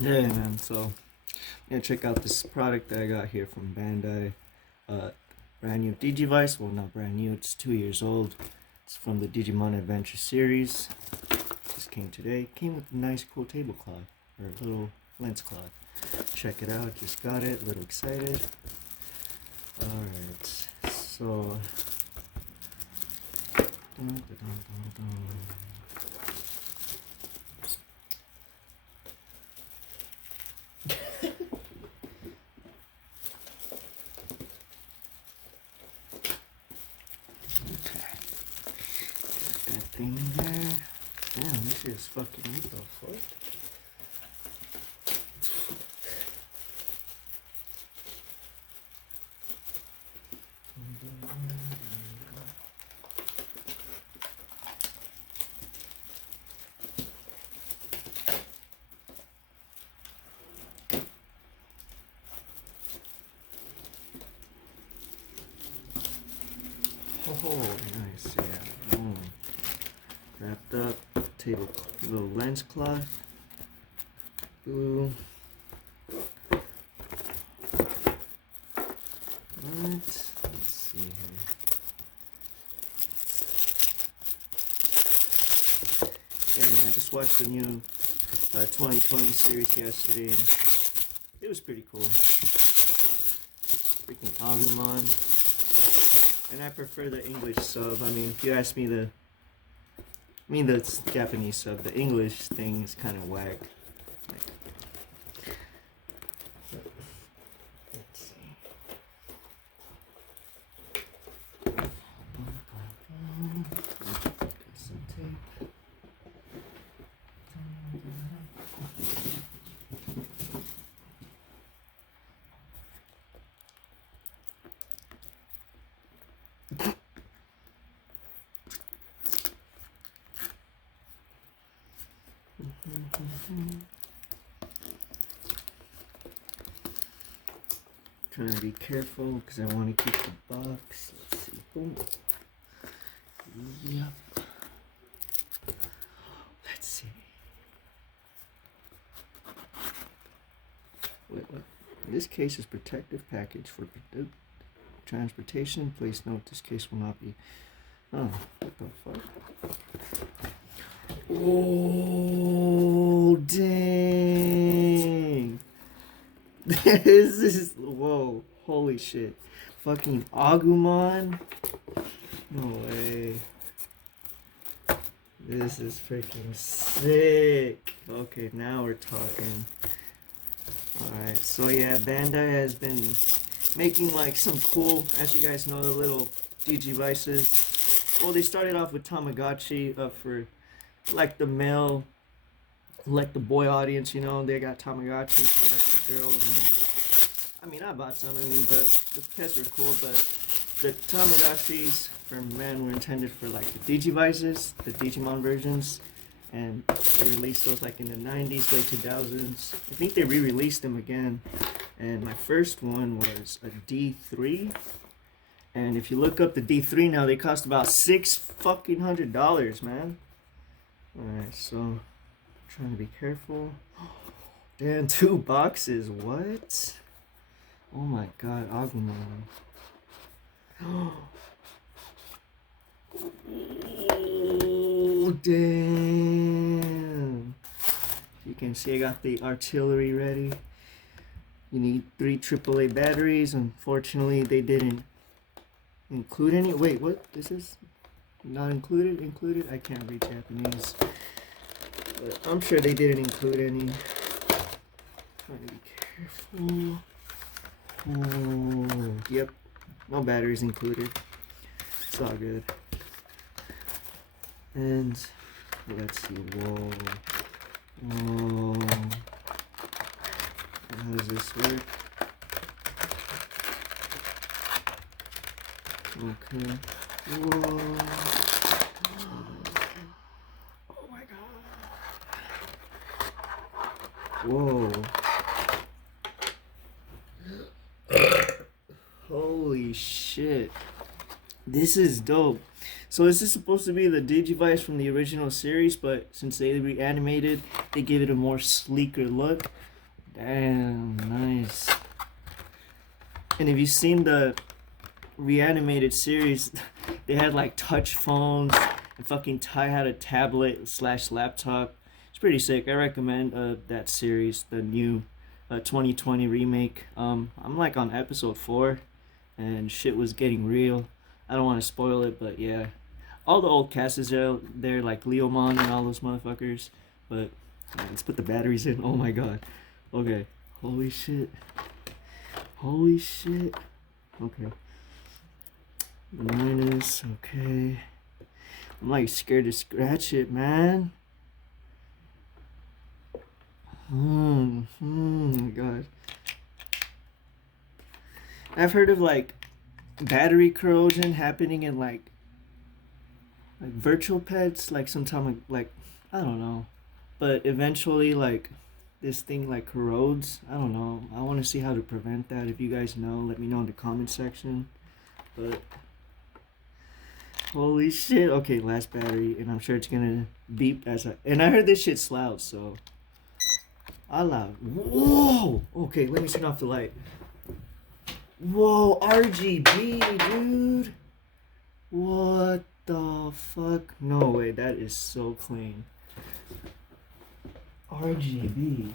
Yeah, man. So, yeah, check out this product that I got here from Bandai. Uh, Brand new Digivice. Well, not brand new. It's 2 years old. It's from the Digimon Adventure series. Just came today. Came with a nice, cool tablecloth or a little lens cloth. Check it out. Just got it. A little excited. All right. So. Dun, dun, dun, dun, that thing there. Damn, this shit is fucking what the fuck? Oh, nice, yeah. Wrapped up, table, little lens cloth. Blue. Alright, let's see here. Yeah, I just watched the new 2020 series yesterday, and it was pretty cool. Freaking Agumon. And I prefer the English sub. I mean, if you ask me the Japanese sub. The English thing is kind of whack. Let's see. Got some tape. Trying to be careful because I want to keep the box. Let's see. Boom. Yep. Let's see. Wait, what? This case is protective package for transportation. Please note this case will not be. Oh, what the fuck? Oh, dang. This is. Whoa. Holy shit. Fucking Agumon? No way. This is freaking sick. Okay, now we're talking. Alright, so yeah, Bandai has been making like some cool, as you guys know, the little Digivices. Well, they started off with Tamagotchi for like the male, like the boy audience, you know. They got Tamagotchis for like the girls. And I mean, I bought some, but the pets were cool, but the Tamagotchis for men were intended for like the Digivices, the Digimon versions. And they released those like in the 90s, late 2000s. I think they re-released them again. And my first one was a D3. And if you look up the D3 now, they cost about $600, man. Alright, so I'm trying to be careful. Damn, 2 boxes. What? Oh my god, Agumon. Oh, damn. You can see I got the artillery ready. You need 3 AAA batteries. Unfortunately, they didn't include any. Wait, what? This is not included? Included? I can't read Japanese. But I'm sure they didn't include any. Trying to be careful. Oh, yep. No batteries included. It's all good. And let's see. Whoa. Whoa. How does this work? Okay. Whoa. Oh my god. Whoa. Holy shit. This is dope. So is this supposed to be the Digivice from the original series, but since they reanimated, they give it a more sleeker look? Damn, nice. And if you've seen the reanimated series, they had like touch phones, and fucking Ty had a tablet slash laptop. It's pretty sick. I recommend that series, the new 2020 remake. I'm like on episode 4, and shit was getting real. I don't want to spoil it, but yeah, all the old cast is there, like Leomon and all those motherfuckers. But let's put the batteries in. Oh my god. Okay. Holy shit. Holy shit. Okay. Minus. Okay. I'm like scared to scratch it, man. Oh my god. I've heard of like battery corrosion happening in like virtual pets, like sometime like I don't know, but eventually like this thing like corrodes. I don't know. I want to see how to prevent that. If you guys know, let me know in the comment section. But holy shit. Okay, last battery, and I'm sure it's gonna beep and I heard this shit loud, so I loud. Whoa. Okay, let me turn off the light. Whoa, RGB, dude. What the fuck? No way, that is so clean. RGB.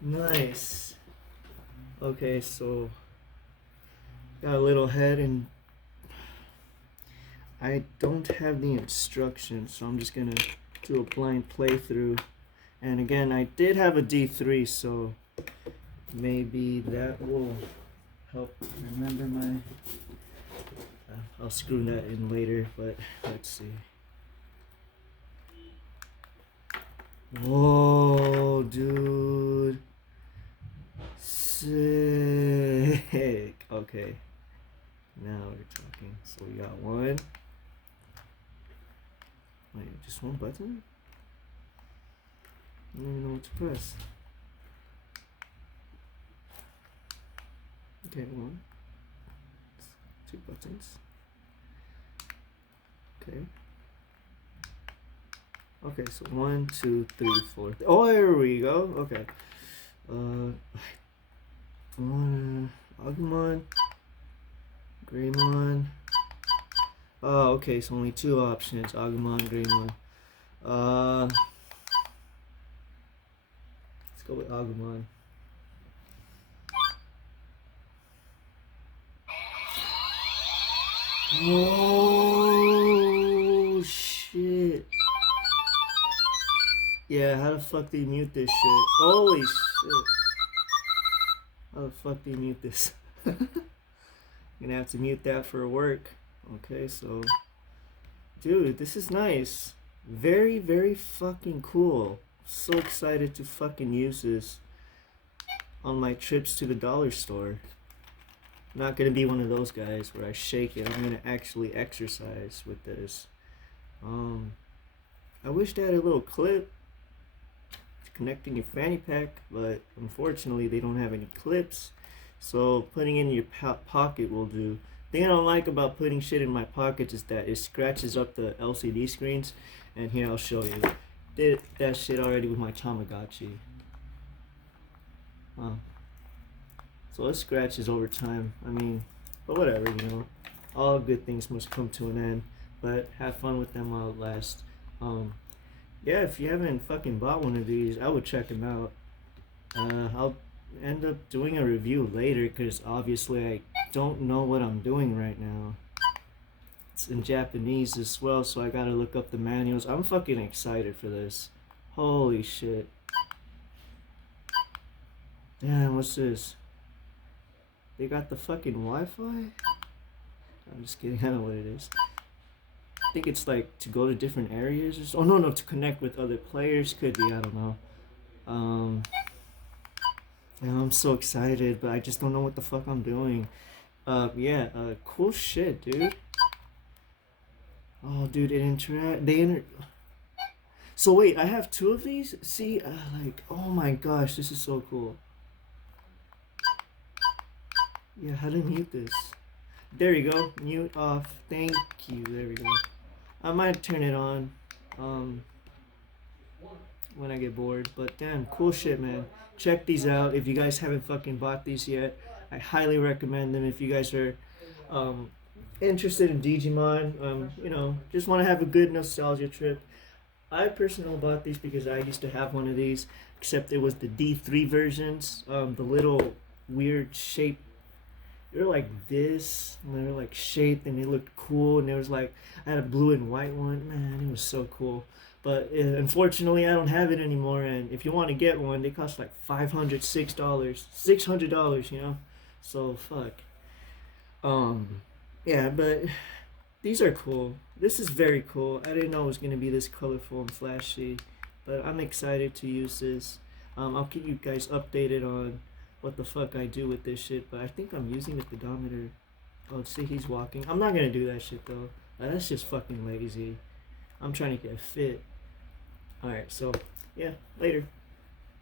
Nice. Okay, so got a little head, and I don't have the instructions, so I'm just gonna do a blind playthrough. And again, I did have a D3, so maybe that will help remember my... I'll screw that in later, but let's see. Whoa, dude. Sick. Okay. Now we're talking. So we got one. Wait, just one button? I don't even know what to press. Okay, one. 2 buttons. Okay. Okay, so 1, 2, 3, 4. Oh, there we go. Okay. Agumon, Greymon. Oh, okay, so only 2 options. Agumon, Greymon. Let's go with Agumon. Oh shit. Yeah, how the fuck do you mute this shit? Holy shit. How the fuck do you mute this? Gonna have to mute that for work. Okay, so dude, this is nice. Very, very fucking cool. So excited to fucking use this on my trips to the dollar store. I'm not gonna be one of those guys where I shake it. I'm gonna actually exercise with this. I wish they had a little clip connecting your fanny pack, but unfortunately they don't have any clips. So putting it in your pocket will do. The thing I don't like about putting shit in my pockets is that it scratches up the LCD screens. And here I'll show you. Did that shit already with my Tamagotchi. So it scratches over time. I mean, but whatever, you know. All good things must come to an end. But have fun with them while it lasts. Yeah, if you haven't fucking bought one of these, I would check them out. I'll end up doing a review later because obviously I don't know what I'm doing right now. It's in Japanese as well, so I gotta look up the manuals. I'm fucking excited for this. Holy shit. Damn, what's this? They got the fucking Wi-Fi? I'm just kidding, I don't know what it is. I think it's like to go to different areas or so. Oh no, to connect with other players. Could be, I don't know. Yeah, I'm so excited, but I just don't know what the fuck I'm doing. Cool shit, dude. Oh, dude, So wait, I have 2 of these? See, like, oh my gosh, this is so cool. Yeah, how to mute this? There you go. Mute off. Thank you. There we go. I might turn it on when I get bored. But damn, cool shit, man. Check these out. If you guys haven't fucking bought these yet, I highly recommend them. If you guys are um, interested in Digimon, just want to have a good nostalgia trip. I personally bought these because I used to have one of these, except it was the D3 versions. The little weird shape. They were like this, and they were like shaped, and they looked cool. And there was like, I had a blue and white one. Man, it was so cool. But unfortunately, I don't have it anymore. And if you want to get one, they cost like $600, you know. So fuck. Yeah, but these are cool. This is very cool. I didn't know it was gonna be this colorful and flashy, but I'm excited to use this. I'll keep you guys updated on what the fuck I do with this shit, but I think I'm using the pedometer. Oh, see, he's walking. I'm not gonna do that shit though. That's just fucking lazy. I'm trying to get fit. Alright, so, yeah, later.